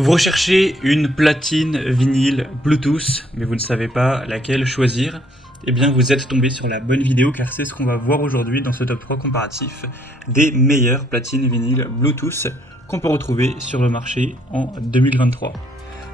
Vous recherchez une platine vinyle Bluetooth, mais vous ne savez pas laquelle choisir. Eh bien, vous êtes tombé sur la bonne vidéo car c'est ce qu'on va voir aujourd'hui dans ce top 3 comparatif des meilleures platines vinyle Bluetooth qu'on peut retrouver sur le marché en 2023.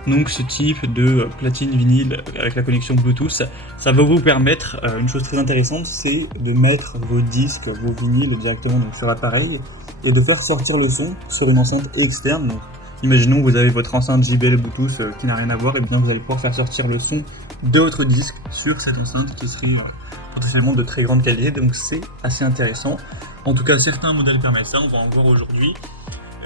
Donc ce type de platine vinyle avec la connexion Bluetooth, ça va vous permettre, une chose très intéressante, c'est de mettre vos disques, vos vinyles directement donc, sur l'appareil et de faire sortir le son sur une enceinte externe. Donc, imaginons que vous avez votre enceinte JBL Bluetooth qui n'a rien à voir, et bien vous allez pouvoir faire sortir le son de votre disque sur cette enceinte qui serait potentiellement de très grande qualité, donc c'est assez intéressant. En tout cas, certains modèles permettent ça, on va en voir aujourd'hui.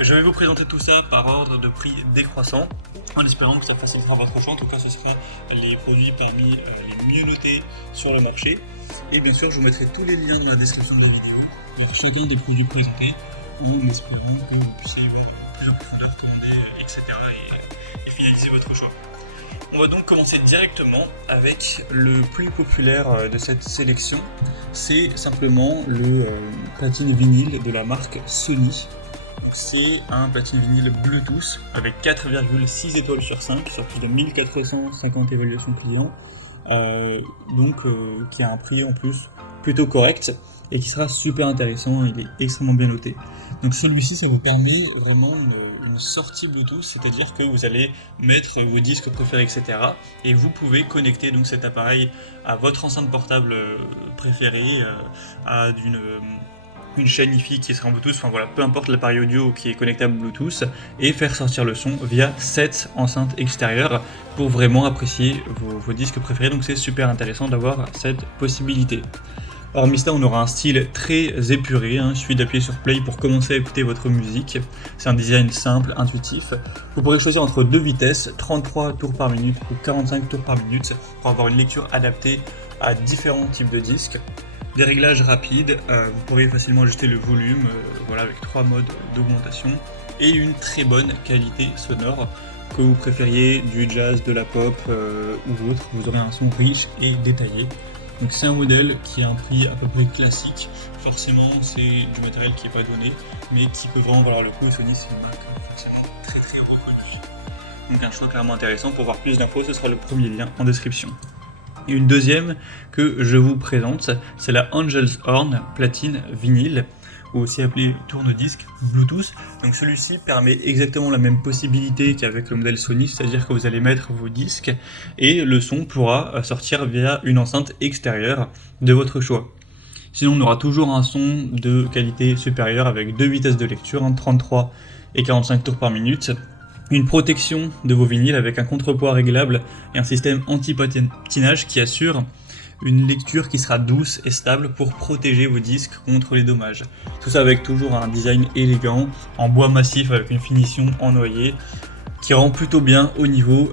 Je vais vous présenter tout ça par ordre de prix décroissant, en espérant que ça facilitera votre choix. En tout cas, ce sera les produits parmi les mieux notés sur le marché. Et bien sûr, je vous mettrai tous les liens dans la description de la vidéo, avec chacun des produits présentés, en espérant que vous puissiez voir plus en profondeur, commander, etc. et finaliser votre choix. On va donc commencer directement avec le plus populaire de cette sélection. C'est simplement le platine vinyle de la marque Sony. C'est un platine vinyle Bluetooth avec 4,6 étoiles sur 5 sur plus de 1450 évaluations clients, qui a un prix en plus plutôt correct et qui sera super intéressant, il est extrêmement bien noté. Donc celui-ci, ça vous permet vraiment une sortie Bluetooth, c'est-à-dire que vous allez mettre vos disques préférés, etc. Et vous pouvez connecter donc cet appareil à votre enceinte portable préférée, à une chaîne Hi-Fi qui sera en Bluetooth, enfin voilà, peu importe l'appareil audio qui est connectable Bluetooth, et faire sortir le son via cette enceinte extérieure pour vraiment apprécier vos disques préférés. Donc c'est super intéressant d'avoir cette possibilité. Hormis ça, on aura un style très épuré, il suffit d'appuyer sur play pour commencer à écouter votre musique. C'est un design simple, intuitif. Vous pourrez choisir entre deux vitesses, 33 tours par minute ou 45 tours par minute, pour avoir une lecture adaptée à différents types de disques. Des réglages rapides, vous pourrez facilement ajuster le volume, avec 3 modes d'augmentation, et une très bonne qualité sonore. Que vous préfériez du jazz, de la pop ou autre, vous aurez un son riche et détaillé. Donc c'est un modèle qui a un prix à peu près classique. Forcément, c'est du matériel qui n'est pas donné, mais qui peut vraiment valoir le coup. Et Sony, c'est une marque forcément très très reconnue. Donc un choix clairement intéressant. Pour voir plus d'infos, ce sera le premier lien en description. Et une deuxième que je vous présente, c'est la Angel's Horn platine vinyle, ou aussi appelé tourne-disque Bluetooth. Donc celui-ci permet exactement la même possibilité qu'avec le modèle Sony, c'est-à-dire que vous allez mettre vos disques et le son pourra sortir via une enceinte extérieure de votre choix. Sinon on aura toujours un son de qualité supérieure avec deux vitesses de lecture, 33 et 45 tours par minute. Une protection de vos vinyles avec un contrepoids réglable et un système anti-patinage qui assure une lecture qui sera douce et stable pour protéger vos disques contre les dommages. Tout ça avec toujours un design élégant, en bois massif avec une finition en noyer qui rend plutôt bien au niveau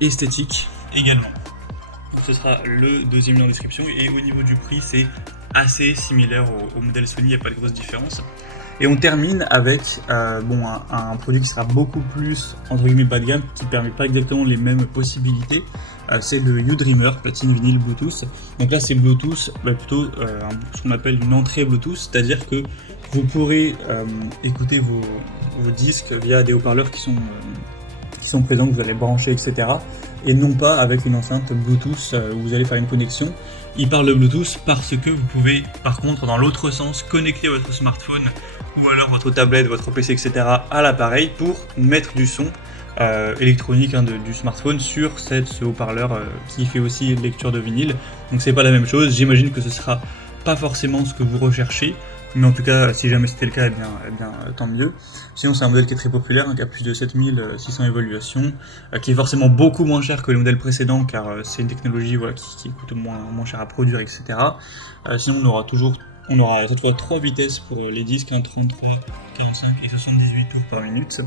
esthétique également. Donc ce sera le deuxième lien en description, et au niveau du prix c'est assez similaire au modèle Sony, il n'y a pas de grosse différence. Et on termine avec un produit qui sera beaucoup plus entre guillemets bas de gamme, qui ne permet pas exactement les mêmes possibilités. C'est le U-Dreamer platine vinyle Bluetooth. Donc là c'est Bluetooth, plutôt ce qu'on appelle une entrée Bluetooth, c'est-à-dire que vous pourrez écouter vos disques via des haut-parleurs qui sont présents, que vous allez brancher, etc. Et non pas avec une enceinte Bluetooth où vous allez faire une connexion. Il parle de Bluetooth parce que vous pouvez par contre dans l'autre sens connecter votre smartphone ou alors votre tablette, votre PC, etc. à l'appareil pour mettre du son électronique du smartphone sur ce haut-parleur qui fait aussi lecture de vinyle. Donc c'est pas la même chose, j'imagine que ce sera pas forcément ce que vous recherchez, mais en tout cas si jamais c'était le cas, eh bien tant mieux. Sinon c'est un modèle qui est très populaire, qui a plus de 7600 évaluations, qui est forcément beaucoup moins cher que le modèle précédent car c'est une technologie qui coûte moins cher à produire, etc. Sinon on aura cette fois 3 vitesses pour les disques, 33, 45 et 78 tours par minute.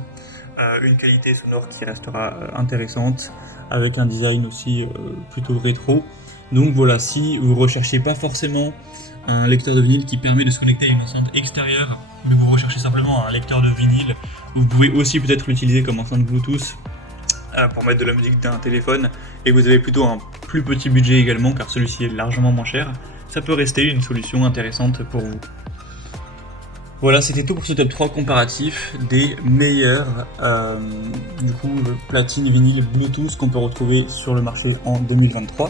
Une qualité sonore qui restera intéressante, avec un design aussi plutôt rétro. Donc voilà, si vous recherchez pas forcément un lecteur de vinyle qui permet de se connecter à une enceinte extérieure, mais vous recherchez simplement un lecteur de vinyle, vous pouvez aussi peut-être l'utiliser comme enceinte Bluetooth pour mettre de la musique d'un téléphone, et vous avez plutôt un plus petit budget également car celui-ci est largement moins cher, ça peut rester une solution intéressante pour vous. Voilà, c'était tout pour ce top 3 comparatif des meilleurs platine, vinyle, Bluetooth qu'on peut retrouver sur le marché en 2023.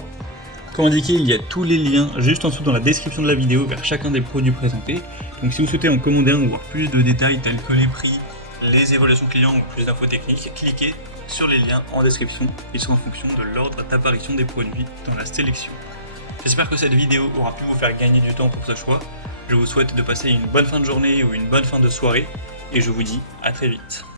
Comme indiqué, il y a tous les liens juste en dessous dans la description de la vidéo vers chacun des produits présentés. Donc si vous souhaitez en commander un ou voir plus de détails tels que les prix, les évaluations clients ou plus d'infos techniques, cliquez sur les liens en description. Ils sont en fonction de l'ordre d'apparition des produits dans la sélection. J'espère que cette vidéo aura pu vous faire gagner du temps pour ce choix. Je vous souhaite de passer une bonne fin de journée ou une bonne fin de soirée et je vous dis à très vite.